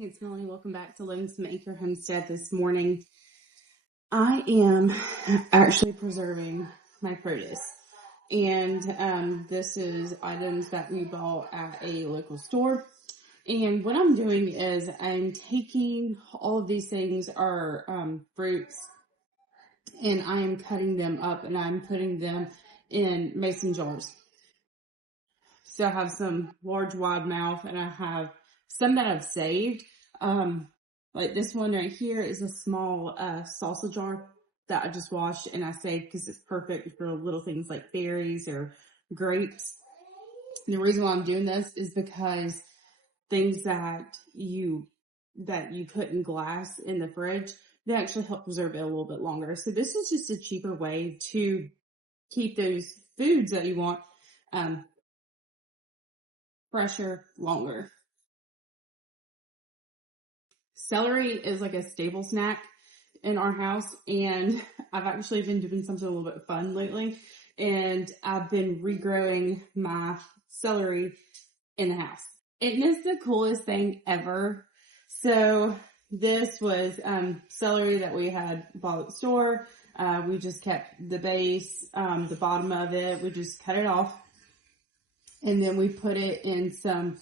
Hey, it's Melanie. Welcome back to Lonesome Acre Homestead this morning. I am actually preserving my produce. And this is items that we bought at a local store. And what I'm doing is I'm taking all of these things, are fruits, and I am cutting them up and I'm putting them in mason jars. So I have some large wide mouth and I have some that I've saved. Like this one right here is a small salsa jar that I just washed and I saved because it's perfect for little things like berries or grapes. And the reason why I'm doing this is because things that you put in glass in the fridge, they actually help preserve it a little bit longer. So this is just a cheaper way to keep those foods that you want fresher longer. Celery is like a staple snack in our house, and I've actually been doing something a little bit fun lately, and I've been regrowing my celery in the house. It is the coolest thing ever. So this was celery that we had bought at the store. We just kept the base, the bottom of it, we just cut it off, and then we put it in some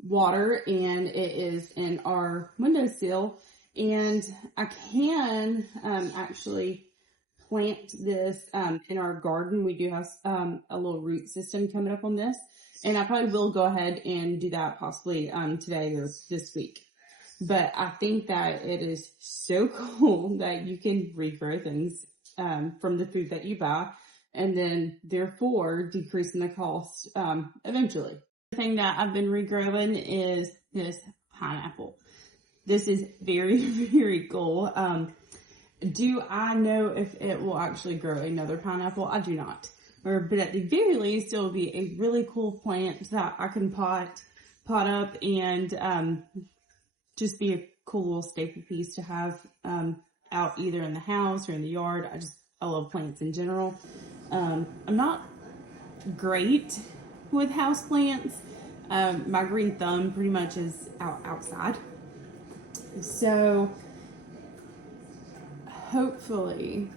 water, and it is in our windowsill. And I can actually plant this in our garden. We do have a little root system coming up on this, and I probably will go ahead and do that possibly today or this week. But I think that it is so cool that you can regrow things from the food that you buy, and then therefore decreasing the cost eventually. The thing that I've been regrowing is this pineapple. This is very, very cool. Do I know if it will actually grow another pineapple? I do not. But at the very least, it will be a really cool plant that I can pot up and just be a cool little staple piece to have out either in the house or in the yard. I love plants in general. I'm not great with house plants. My green thumb pretty much is outside. So hopefully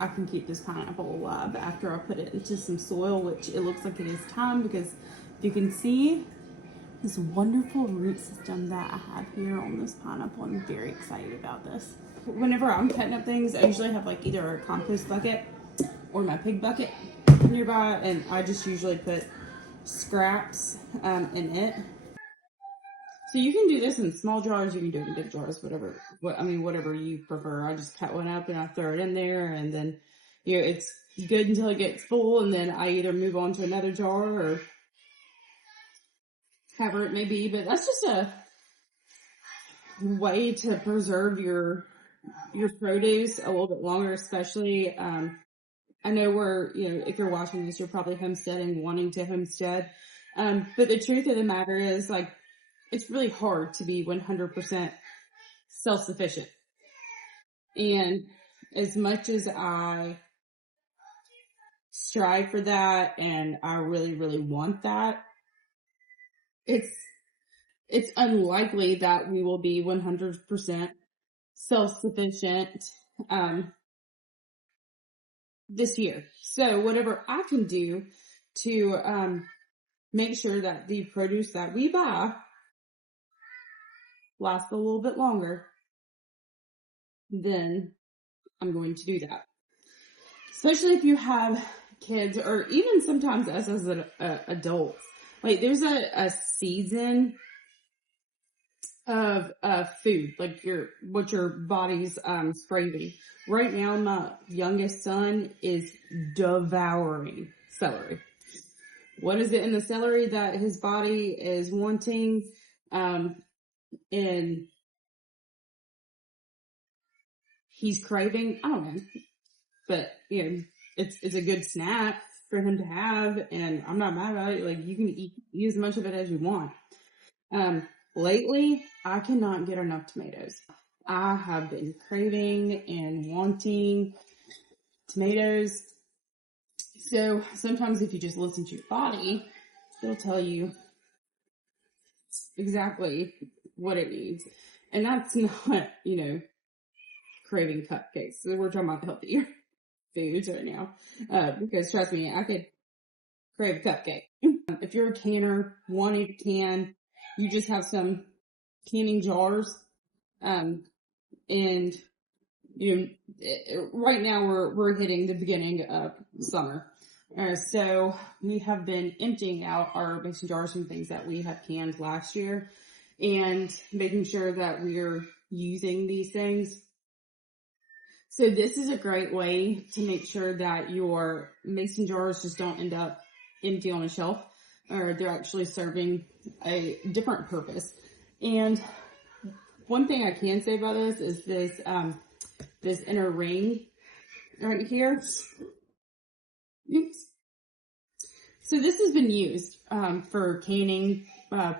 I can keep this pineapple alive after I put it into some soil, which it looks like it is time, because you can see this wonderful root system that I have here on this pineapple. I'm very excited about this. Whenever I'm cutting up things, I usually have like either a compost bucket or my pig bucket nearby, and I just usually put scraps in it. So you can do this in small jars, you can do it in big jars, whatever you prefer. I just cut one up and I throw it in there, and then it's good until it gets full, and then I either move on to another jar or however it may be. But that's just a way to preserve your produce a little bit longer, especially I know if you're watching this, you're probably homesteading, wanting to homestead. But the truth of the matter is, like, it's really hard to be 100% self-sufficient. And as much as I strive for that and I really, really want that, it's unlikely that we will be 100% self-sufficient this year. So whatever I can do to make sure that the produce that we buy lasts a little bit longer, then I'm going to do that. Especially if you have kids, or even sometimes us as an adults. Like, there's a season of food, like what your body's craving. Right now, my youngest son is devouring celery. What is it in the celery that his body is wanting? And he's craving? I don't know. But, it's a good snack for him to have, and I'm not mad about it. Like, you can eat as much of it as you want. Lately, I cannot get enough tomatoes. I have been craving and wanting tomatoes. So sometimes if you just listen to your body, it'll tell you exactly what it needs. And that's not, craving cupcakes. So we're talking about healthier foods right now. Because trust me, I could crave a cupcake. If you're a canner, wanting to can, you just have some canning jars. And right now we're hitting the beginning of summer. So we have been emptying out our mason jars from things that we had canned last year and making sure that we're using these things. So this is a great way to make sure that your mason jars just don't end up empty on a shelf, or they're actually serving a different purpose. And one thing I can say about this is this inner ring right here. Oops. So this has been used for canning,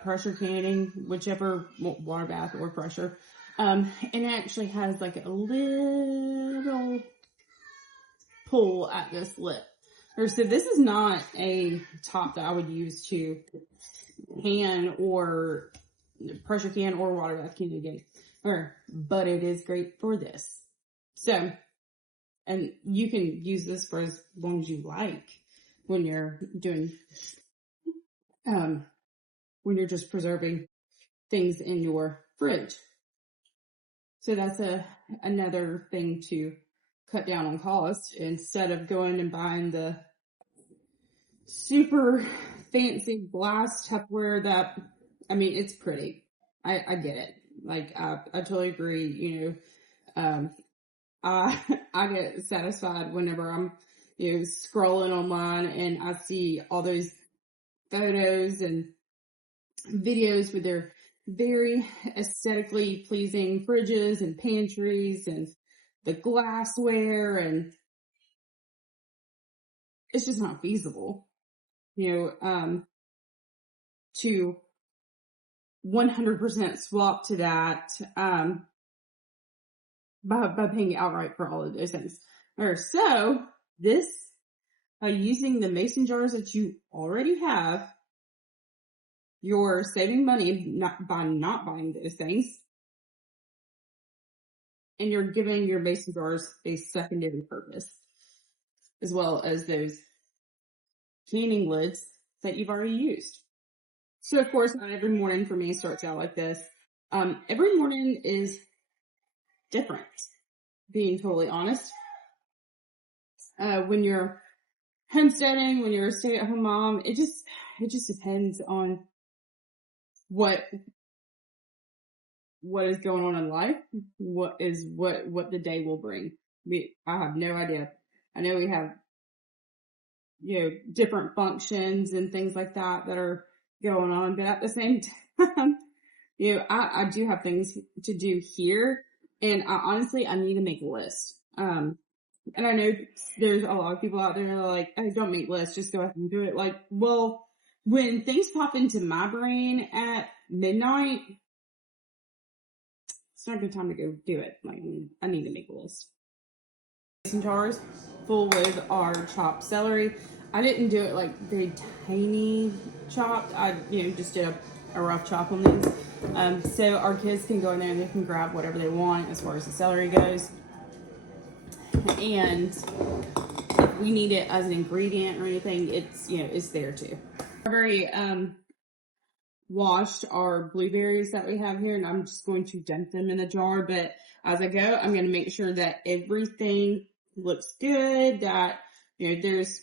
pressure canning, whichever, water bath or pressure. And it actually has like a little pull at this lip. So this is not a top that I would use to can or pressure can or water bath can again. But it is great for this. So, and you can use this for as long as you like when you're doing, when you're just preserving things in your fridge. So that's another thing to cut down on cost. Instead of going and buying the super fancy glass Tupperware that, it's pretty. I get it. Like, I totally agree. I get satisfied whenever I'm, scrolling online and I see all those photos and videos with their very aesthetically pleasing fridges and pantries and the glassware, and it's just not feasible, to 100% swap to that, by paying outright for all of those things. So this, by using the mason jars that you already have, you're saving money by not buying those things. And you're giving your mason jars a secondary purpose, as well as those canning lids that you've already used. So of course, not every morning for me starts out like this. Every morning is different, being totally honest. When you're homesteading, when you're a stay-at-home mom, it just depends on what is going on in life, what the day will bring. I have no idea. I know we have, different functions and things like that are going on, but at the same time, I do have things to do here, and I need to make a list. And I know there's a lot of people out there that are like, "Hey, don't make lists, just go ahead and do it." Like, well, when things pop into my brain at midnight, it's not a good time to go do it. Like, I need to make a list. Mason jars full with our chopped celery. I didn't do it like very tiny chopped. I, just did a rough chop on these. So our kids can go in there and they can grab whatever they want as far as the celery goes. And if we need it as an ingredient or anything, it's there too. I've already washed our blueberries that we have here, and I'm just going to dump them in the jar. But as I go, I'm going to make sure that everything looks good, that, there's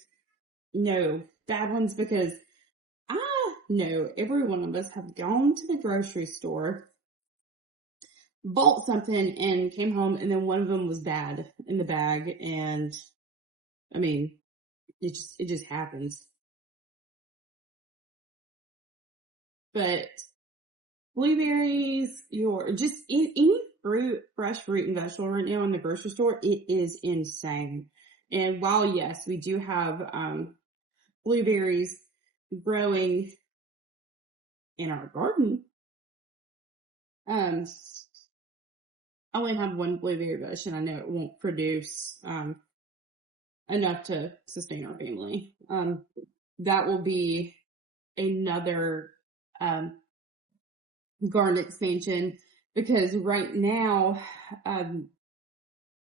no bad ones, because I know every one of us have gone to the grocery store, bought something, and came home, and then one of them was bad in the bag, and it just happens. But blueberries, just any fruit, fresh fruit and vegetable right now in the grocery store, it is insane. And while, yes, we do have blueberries growing in our garden, I only have one blueberry bush, and I know it won't produce enough to sustain our family. That will be another garden expansion, because right now, I'm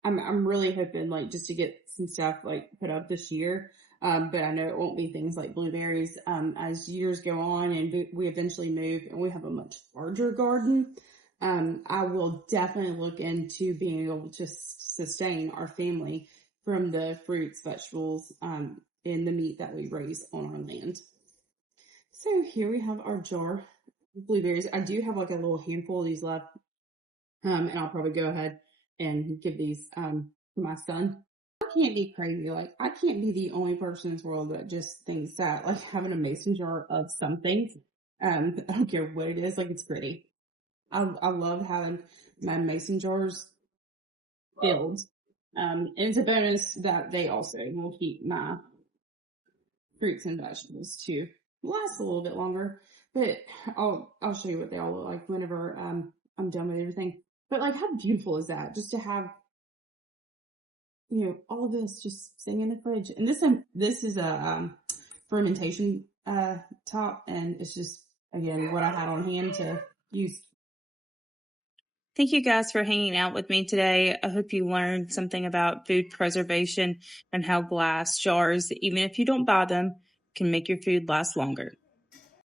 really hoping like just to get some stuff like put up this year. But I know it won't be things like blueberries. As years go on and we eventually move and we have a much larger garden, I will definitely look into being able to sustain our family from the fruits, vegetables, and the meat that we raise on our land. So here we have our jar of blueberries. I do have like a little handful of these left. And I'll probably go ahead and give these to my son. I can't be crazy. Like, I can't be the only person in this world that just thinks that like having a mason jar of something, I don't care what it is, like it's pretty. I love having my mason jars filled. And it's a bonus that they also will keep my fruits and vegetables to last a little bit longer. But I'll show you what they all look like whenever I'm done with everything. But like, how beautiful is that? Just to have, all of this just sitting in the fridge. And this is a fermentation top, and it's just again what I had on hand to use. Thank you guys for hanging out with me today. I hope you learned something about food preservation and how glass jars, even if you don't buy them, can make your food last longer.